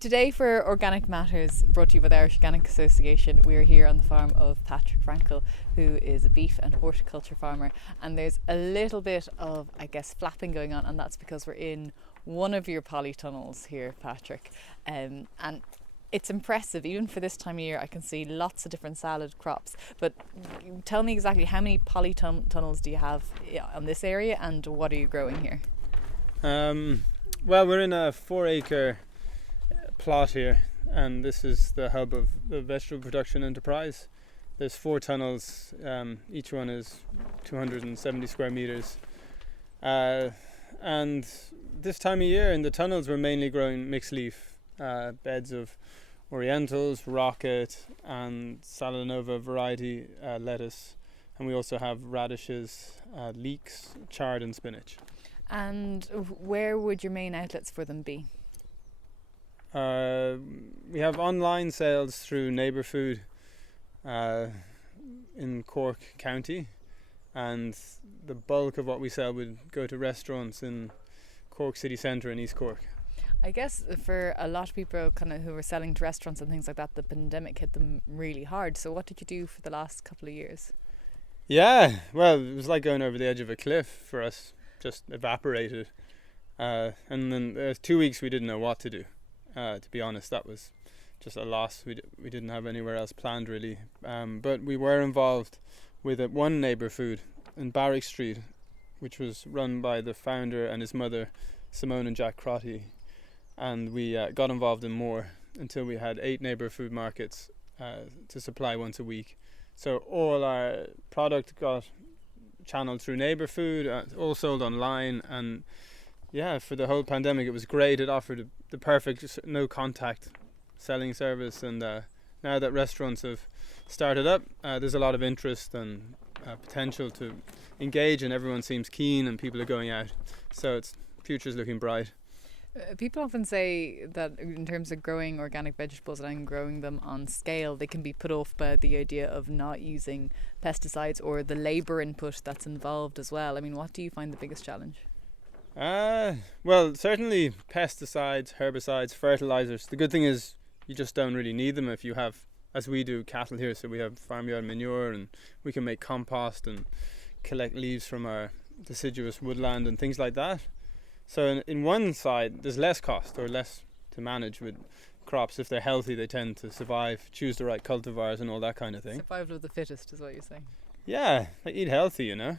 Today for Organic Matters, brought to you by the Irish Organic Association, we are here on the farm of Patrick Frankel, who is a beef and horticulture farmer. And there's a little bit of, flapping going on, and that's because we're in one of your polytunnels here, Patrick. And it's impressive, even for this time of year. I can see lots of different salad crops. But tell me exactly, how many polytunnels do you have on this area, and what are you growing here? Well, we're in a 4-acre plot here, and this is the hub of the vegetable production enterprise. There's 4 tunnels, each one is 270 square meters, and this time of year in the tunnels we're mainly growing mixed leaf beds of orientals, rocket and Salanova variety lettuce, and we also have radishes, leeks, chard and spinach. And where would your main outlets for them be? We have online sales through Neighbour Food in Cork County, and the bulk of what we sell would go to restaurants in Cork city centre in East Cork. I guess for a lot of people who were selling to restaurants and things like that, the pandemic hit them really hard. So what did you do for the last couple of years? Yeah, well, it was like going over the edge of a cliff for us, just evaporated. And then 2 weeks we didn't know what to do. To be honest, that was just a loss. We didn't have anywhere else planned really, but we were involved with one Neighbour Food in Barrack Street, which was run by the founder and his mother, Simone and Jack Crotty, and we got involved in more until we had 8 Neighbour Food markets to supply once a week. So all our product got channeled through Neighbour Food, all sold online, and yeah, for the whole pandemic it was great. It offered the perfect no contact selling service, and now that restaurants have started up, there's a lot of interest and potential to engage, and everyone seems keen and people are going out, so its future's looking bright. People often say that in terms of growing organic vegetables and growing them on scale, they can be put off by the idea of not using pesticides or the labour input that's involved as well. I mean, what do you find the biggest challenge? Well, certainly pesticides, herbicides, fertilizers. The good thing is you just don't really need them if you have, as we do, cattle here. So we have farmyard manure, and we can make compost and collect leaves from our deciduous woodland and things like that. So in one side, there's less cost or less to manage with crops. If they're healthy, they tend to survive, choose the right cultivars and all that kind of thing. Survival of the fittest is what you're saying. Yeah, they eat healthy, you know.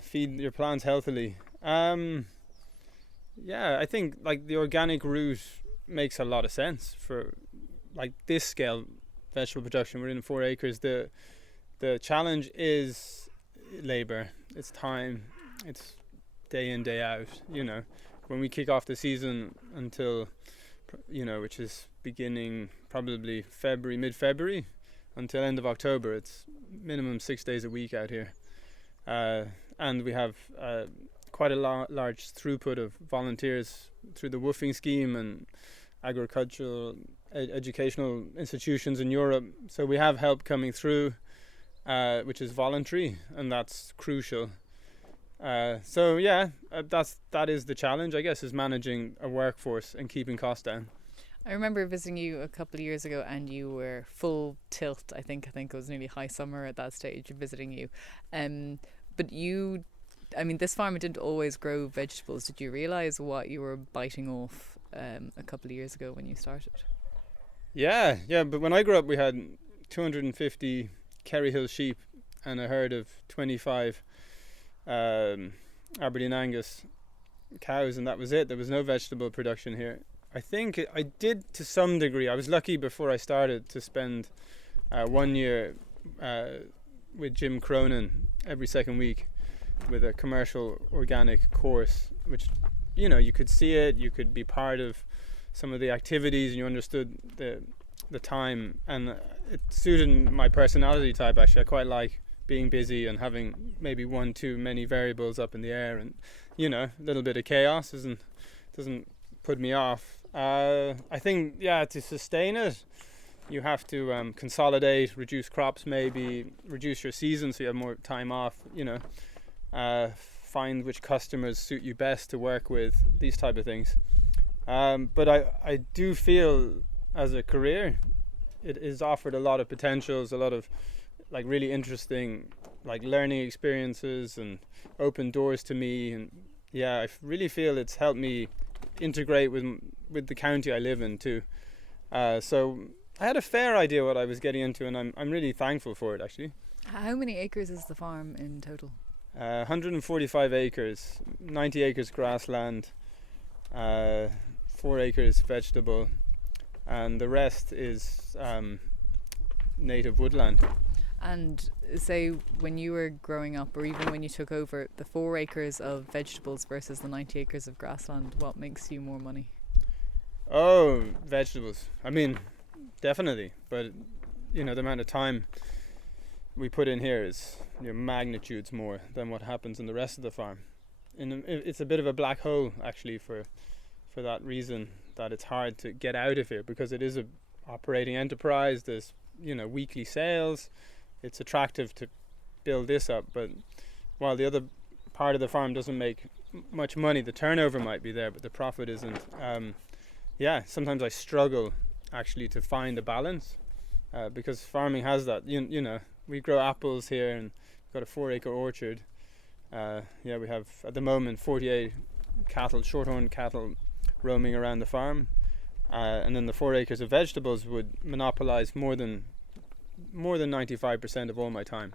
Feed your plants healthily. Yeah, I think like the organic route makes a lot of sense for like this scale vegetable production. We're in 4 acres. The challenge is labor. It's time. It's day in, day out. You know, when we kick off the season until, which is beginning probably mid-February until end of October, it's minimum 6 days a week out here. And we have quite a large throughput of volunteers through the woofing scheme and agricultural educational institutions in Europe. So we have help coming through, which is voluntary, and that's crucial. That is the challenge, I guess, is managing a workforce and keeping costs down. I remember visiting you a couple of years ago, and you were full tilt. I think it was nearly high summer at that stage visiting you. But this farm didn't always grow vegetables. Did you realise what you were biting off a couple of years ago when you started? Yeah. But when I grew up, we had 250 Kerry Hill sheep and a herd of 25 Aberdeen Angus cows, and that was it. There was no vegetable production here. I think I did to some degree. I was lucky before I started to spend 1 year with Jim Cronin every second week with a commercial organic course, which you could see it, you could be part of some of the activities, and you understood the time, and it suited my personality type. Actually, I quite like being busy and having maybe one too many variables up in the air, and a little bit of chaos doesn't put me off. I think to sustain it, you have to consolidate, reduce crops, maybe reduce your season so you have more time off, find which customers suit you best to work with, these type of things. But I do feel as a career it is offered a lot of potentials, a lot of like really interesting like learning experiences and open doors to me. And yeah, I really feel it's helped me integrate with the county I live in too. So I had a fair idea what I was getting into, and I'm really thankful for it actually. How many acres is the farm in total? 145 acres, 90 acres grassland, 4 acres vegetable, and the rest is native woodland. And say when you were growing up, or even when you took over, the 4 acres of vegetables versus the 90 acres of grassland, what makes you more money? Oh, vegetables. I mean, definitely. But, the amount of time we put in here is magnitudes more than what happens in the rest of the farm. It's a bit of a black hole, actually, for that reason, that it's hard to get out of here, because it is a operating enterprise. There's, weekly sales. It's attractive to build this up, but while the other part of the farm doesn't make much money, the turnover might be there, but the profit isn't. Sometimes I struggle actually to find a balance, because farming has that. We grow apples here, and we've got a 4-acre orchard. We have at the moment 48 cattle, shorthorn cattle, roaming around the farm, and then the 4 acres of vegetables would monopolize more than 95% of all my time.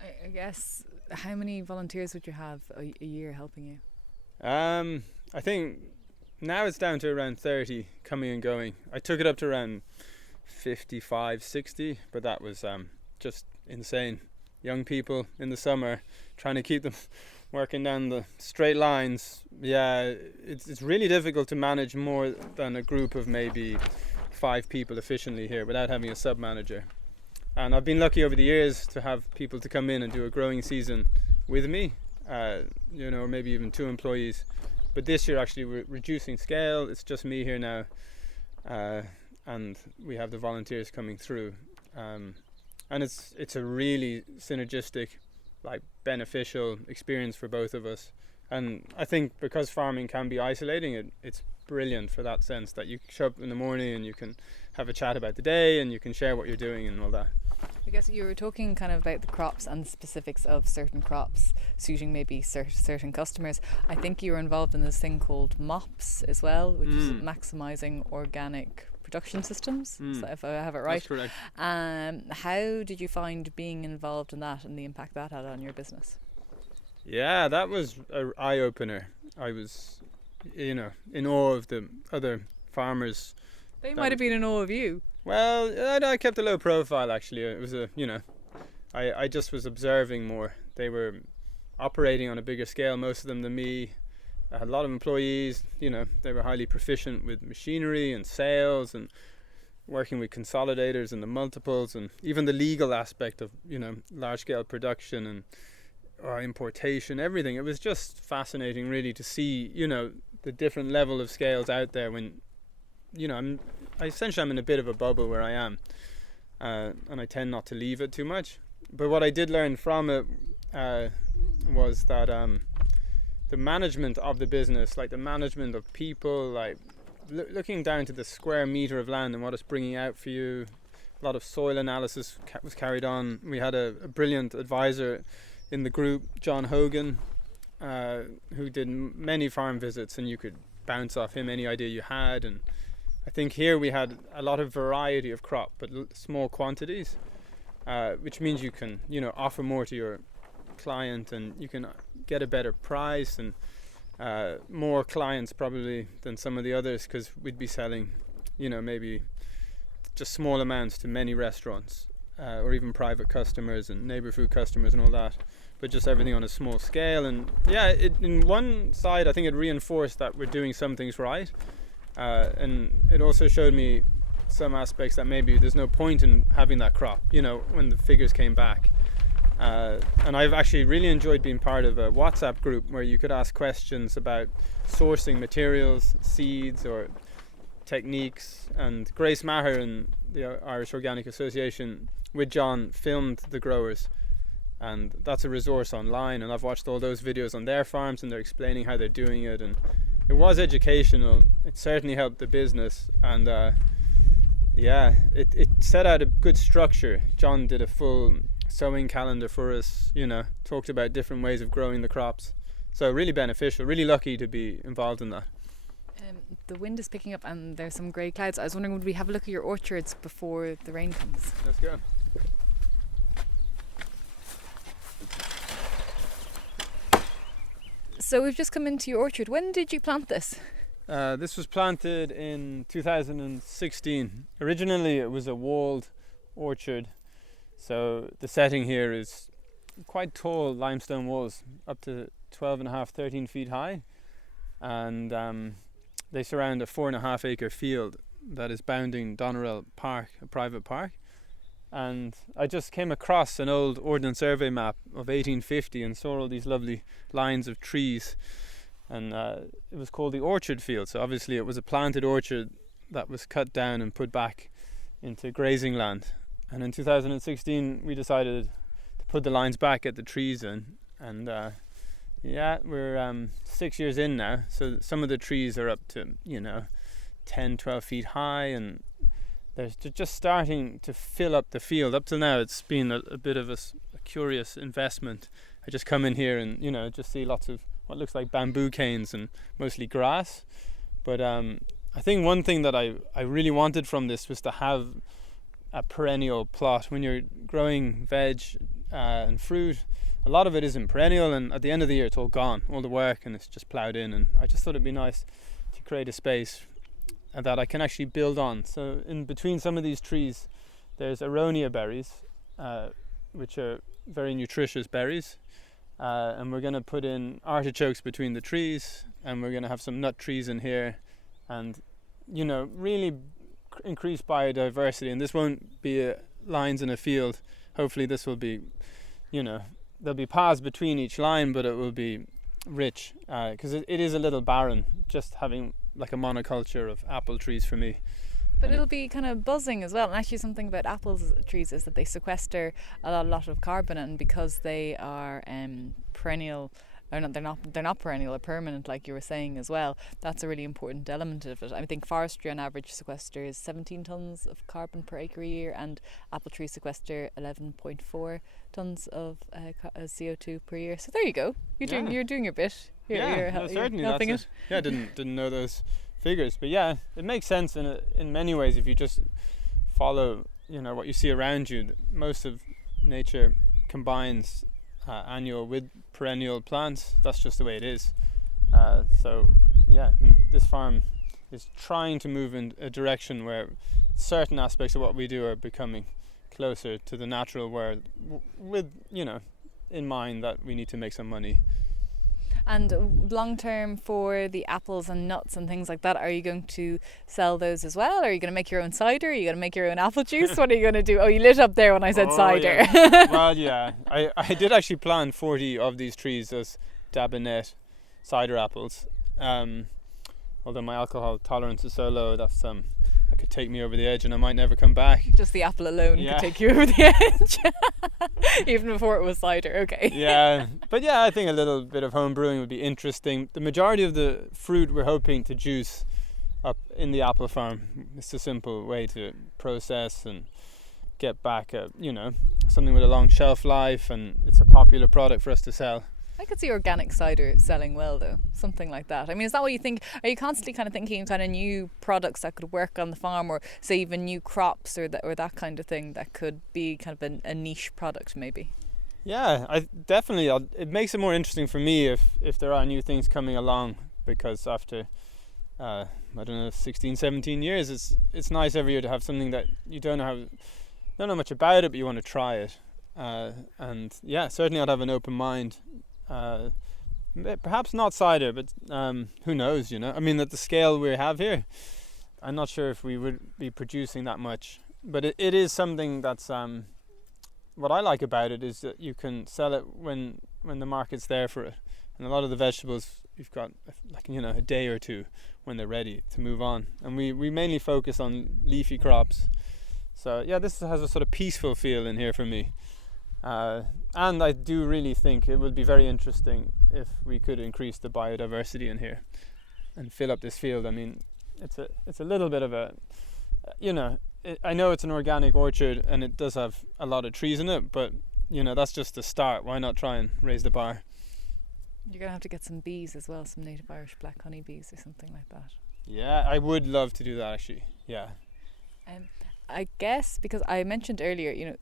I guess, how many volunteers would you have a year helping you? I think now it's down to around 30 coming and going. I took it up to around 55, 60, but that was just insane. Young people in the summer, trying to keep them working down the straight lines. Yeah, it's really difficult to manage more than a group of maybe 5 people efficiently here without having a sub-manager. And I've been lucky over the years to have people to come in and do a growing season with me, or maybe even 2 employees. But this year actually we're reducing scale. It's just me here now, and we have the volunteers coming through. And it's a really synergistic, like beneficial experience for both of us. And I think because farming can be isolating, it's brilliant for that sense, that you show up in the morning and you can have a chat about the day and you can share what you're doing and all that. I guess you were talking kind of about the crops and the specifics of certain crops suiting maybe certain customers. I think you were involved in this thing called MOPS as well, which is maximising organic production systems, so if I have it right. That's correct. How did you find being involved in that and the impact that had on your business? Yeah, that was an eye-opener. I was, in awe of the other farmers. They might have been in awe of you. Well, I kept a low profile actually. It was I just was observing more. They were operating on a bigger scale, most of them, than me. I had a lot of employees. They were highly proficient with machinery and sales and working with consolidators and the multiples, and even the legal aspect of large scale production and importation, everything. It was just fascinating really to see the different level of scales out there when I'm in a bit of a bubble where I am, and I tend not to leave it too much. But what I did learn from it was that the management of the business, like the management of people, like looking down to the square meter of land and what it's bringing out for you. A lot of soil analysis was carried on. We had a brilliant advisor in the group, John Hogan, who did many farm visits, and you could bounce off him any idea you had. And I think here we had a lot of variety of crop, but small quantities, which means you can offer more to your client, and you can get a better price and more clients probably than some of the others, because we'd be selling maybe just small amounts to many restaurants, or even private customers and neighbor food customers and all that, but just everything on a small scale. And in one side I think it reinforced that we're doing some things right, and it also showed me some aspects that maybe there's no point in having that crop when the figures came back. And I've actually really enjoyed being part of a WhatsApp group where you could ask questions about sourcing materials, seeds or techniques. And Grace Maher and the Irish Organic Association with John filmed the growers, and that's a resource online, and I've watched all those videos on their farms and they're explaining how they're doing it. And it was educational. It certainly helped the business, and it set out a good structure. John did a full sowing calendar for us, talked about different ways of growing the crops. So really beneficial, really lucky to be involved in that. The wind is picking up and there's some grey clouds. I was wondering, would we have a look at your orchards before the rain comes? Let's go. So we've just come into your orchard. When did you plant this? This was planted in 2016. Originally it was a walled orchard, so the setting here is quite tall limestone walls, up to 12.5, 13 feet high, and they surround a 4.5 acre field that is bounding Doneraile Park, a private park. And I just came across an old Ordnance Survey map of 1850 and saw all these lovely lines of trees, and it was called the orchard field. So obviously it was a planted orchard that was cut down and put back into grazing land. And in 2016 we decided to put the lines back, get the trees in, and we're 6 years in now, so some of the trees are up to 10, 12 feet high, and they're just starting to fill up the field. Up till now it's been a bit of a curious investment. I just come in here and just see lots of what looks like bamboo canes and mostly grass, but I think one thing that I really wanted from this was to have a perennial plot. When you're growing veg and fruit, a lot of it isn't perennial, and at the end of the year it's all gone, all the work, and it's just ploughed in. And I just thought it'd be nice to create a space that I can actually build on. So in between some of these trees there's aronia berries, which are very nutritious berries, and we're going to put in artichokes between the trees, and we're going to have some nut trees in here, and really increase biodiversity. And this won't be lines in a field. Hopefully this will be, there'll be paths between each line, but it will be rich, because it is a little barren just having like a monoculture of apple trees for me. But it'll be kind of buzzing as well. And actually something about apple trees is that they sequester a lot of carbon, and because they are perennial, or not, they're not perennial or permanent, like you were saying as well. That's a really important element of it. I think forestry on average sequesters 17 tons of carbon per acre a year, and apple trees sequester 11.4 tons of CO2 per year. So there you go. You're doing your bit. Certainly helping it. Yeah, didn't know those figures, but yeah, it makes sense in many ways if you just follow what you see around you. Most of nature combines annual with perennial plants. That's just the way it is. So yeah, this farm is trying to move in a direction where certain aspects of what we do are becoming closer to the natural world, with in mind that we need to make some money. And long term, for the apples and nuts and things like that, are you going to sell those as well? Are you going to make your own cider? Are you going to make your own apple juice? What are you going to do? Oh, you lit up there when I said cider. Yeah. Well, yeah, I did actually plant 40 of these trees as Dabinet cider apples. Although my alcohol tolerance is so low, that's that could take me over the edge, and I might never come back. Just the apple alone could take you over the edge, even before it was cider. Okay. Yeah, but yeah, I think a little bit of home brewing would be interesting. The majority of the fruit we're hoping to juice up in the apple farm. It's a simple way to process and get back something with a long shelf life, and it's a popular product for us to sell. I could see organic cider selling well, though, something like that. I mean, is that what you think? Are you constantly kind of thinking kind of new products that could work on the farm, or say even new crops or that kind of thing that could be kind of a niche product maybe? Yeah, it makes it more interesting for me if there are new things coming along, because after 16, 17 years, it's nice every year to have something that you don't know much about it, but you want to try it. And yeah, certainly I'd have an open mind. Perhaps not cider, but who knows, I mean, at the scale we have here, I'm not sure if we would be producing that much, but it is something that's what I like about it is that you can sell it when the market's there for it. And a lot of the vegetables, you've got a day or two when they're ready to move on, and we mainly focus on leafy crops. So yeah, this has a sort of peaceful feel in here for me. And I do really think it would be very interesting if we could increase the biodiversity in here. and fill up this field. I mean, it's a little bit of a, I know it's an organic orchard and it does have a lot of trees in it, but that's just the start. Why not try and raise the bar? You're going to have to get some bees as well, some native Irish black honey bees or something like that. Yeah, I would love to do that actually. Yeah. I guess because I mentioned earlier,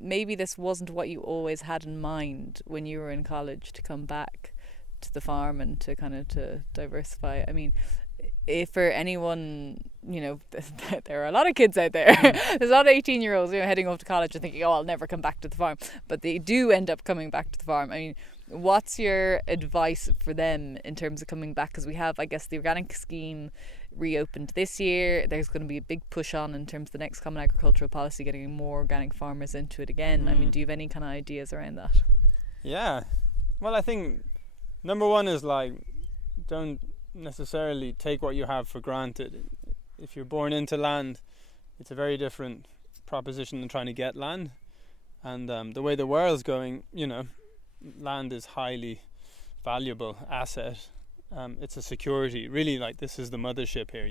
maybe this wasn't what you always had in mind when you were in college to come back to the farm and to kind of to diversify. I mean, if for anyone, there are a lot of kids out there. There's a lot of 18-year-olds heading off to college and thinking, I'll never come back to the farm. But they do end up coming back to the farm. I mean, what's your advice for them in terms of coming back? Because we have, I guess, the organic scheme reopened this year. There's going to be a big push on in terms of the next common agricultural policy, getting more organic farmers into it again. I mean, do you have any kind of ideas around that? Yeah. Well, I think number one is don't necessarily take what you have for granted. If you're born into land, it's a very different proposition than trying to get land. And the way the world's going, land is highly valuable asset. It's a security. Really, this is the mothership here,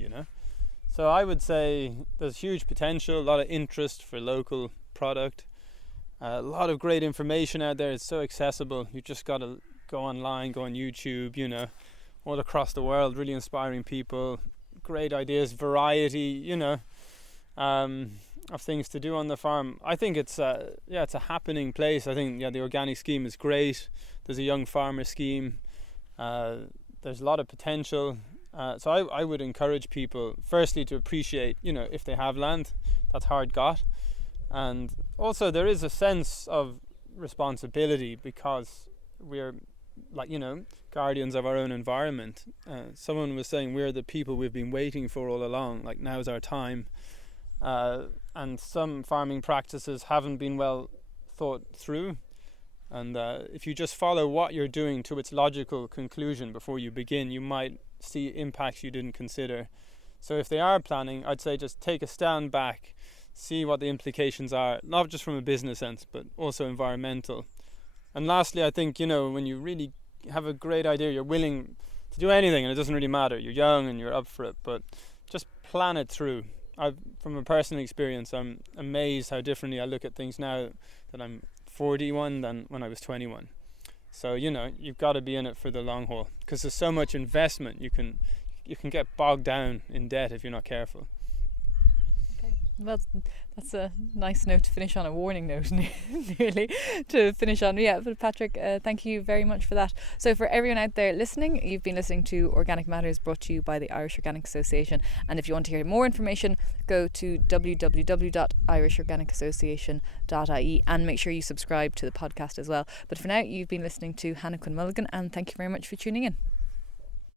So I would say there's huge potential, a lot of interest for local product, a lot of great information out there. It's so accessible. You just got to go online, go on YouTube, all across the world, really inspiring people, great ideas, variety, of things to do on the farm. I think it's it's a happening place. I think the organic scheme is great. There's a young farmer scheme. There's a lot of potential. So I would encourage people firstly to appreciate, if they have land, that's hard got. And also there is a sense of responsibility because we're guardians of our own environment. Someone was saying we're the people we've been waiting for all along, now's our time. And some farming practices haven't been well thought through. And if you just follow what you're doing to its logical conclusion before you begin, you might see impacts you didn't consider. So if they are planning, I'd say just take a stand back, see what the implications are, not just from a business sense, but also environmental. And lastly, I think, when you really have a great idea, you're willing to do anything and it doesn't really matter. You're young and you're up for it, but just plan it through. From a personal experience, I'm amazed how differently I look at things now that I'm 41 than when I was 21. So, you've got to be in it for the long haul because there's so much investment. You can get bogged down in debt if you're not careful. Well, that's a nice note to finish on, a warning note nearly to finish on. Yeah, but Patrick, thank you very much for that. So for everyone out there listening, you've been listening to Organic Matters, brought to you by the Irish Organic Association. And if you want to hear more information, go to www.irishorganicassociation.ie and make sure you subscribe to the podcast as well. But for now, you've been listening to Hannah Quinn Mulligan, and thank you very much for tuning in.